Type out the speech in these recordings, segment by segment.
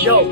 Yo,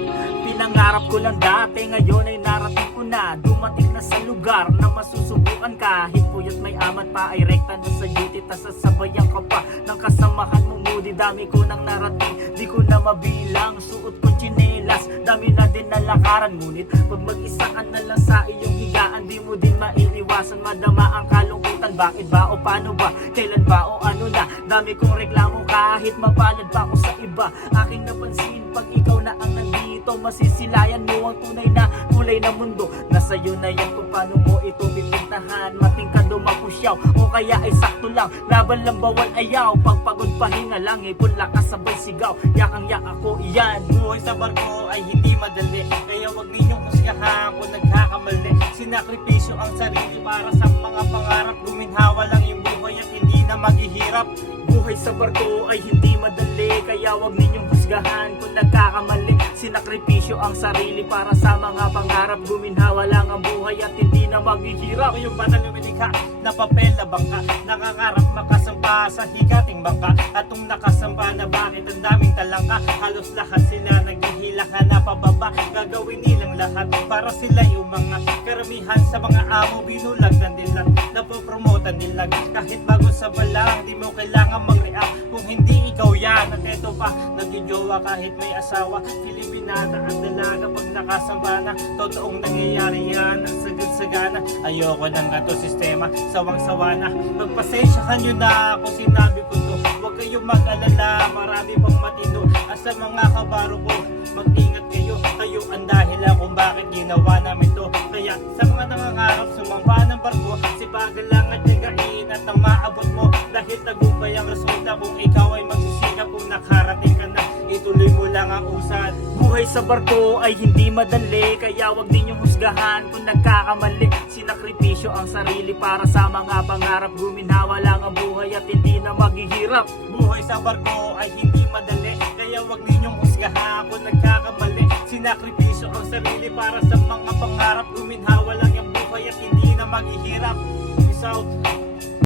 pinangarap ko lang dati, ngayon ay narating ko na. Dumating na sa lugar na masusubukan ka. Kahit puyat may amat pa ay rekta na sa duty. Tas sasabayan ka pa ng kasamahan mo, moody. Dami ko nang narating, di ko na mabilang. Suot kong tsinelas, dami na din na lakaran. Ngunit pag mag-isa ka na lang sa iyong higaan, di mo din maiiwasan madama ang kalungkutan. Bakit ba o paano ba, kailan ba o ano na? Dami kong reklamo kahit mapalad pa ako sa iba. Aking napansin pag ikaw na ang nandito, masisilayan mo ang tunay na kulay na mundo. Nasa iyo na yan kung paano mo ito pipintahan. Mating ka dumapusyaw o kaya ay sakto lang. Laban lang bawal ayaw, pagpagod pahinga lang. Ipon lakas sabay sigaw, yakang yak ako iyan. Buhay sa barko ay hindi madali, kaya wag ninyong husgahan kung nagkakamali. Sinakripisyo ang sarili para sa mga pangarap. Guminhawa lang yung buhay at hindi na maghihirap. Buhay sa barko ay hindi madali, kaya wag ninyong husgahan kung nagkakamali. Sinakripisyo ang sarili para sa mga pangarap. Guminhawa lang ang buhay at hindi na maghihirap. Ako yung batang lumilikha na papel na bangka, nakakarap makasampa sa higating bangka. Atong nakasampa na bakit ang daming talangka, halos lahat sila naghihilaka na pababa. Gagawin nilang lahat para sila umangat. Karamihan sa mga amo binulag na nilang, napopromotan nilang. Kahit bago sa balang, di mo kailangan mag-react kung hindi ikaw yan. At eto pa, nagjojowa kahit may asawa. Filipinata ang dalaga pag nakasamba na. Totoong nangyayari yan, ang sagad-sagana. Ayoko ng gato sistema, sawang-sawa na. Magpasensyahan nyo na kung sinabi ko to. Huwag kayong mag-alala, marami pang matino. At sa mga kabaro ko, mag-ingat kayo. Kayo ang dahilan kung bakit ginawa namin to. Kaya sa mga nangangarap sumamba ng barko, sipagan lang at tiyagain at ang maabot mo. Dahil tagumpay ang resulta kung ikaw ay magsisikap. Kung nakarating ka na, ituloy mo lang ang usad. Buhay sa barko ay hindi madali, kaya wag ninyong husgahan kung nagkakamali. Sinakripisyo ang sarili para sa mga pangarap. Guminhawa lang ang buhay at hindi na maghihirap. Buhay sa barko ay hindi madali, kaya wag ninyong husgahan kung nagkakamali. Sinakripisyo ang sarili para sa mga pangarap. Guminhawa lang yung buhay at hindi na maghihirap. Peace out.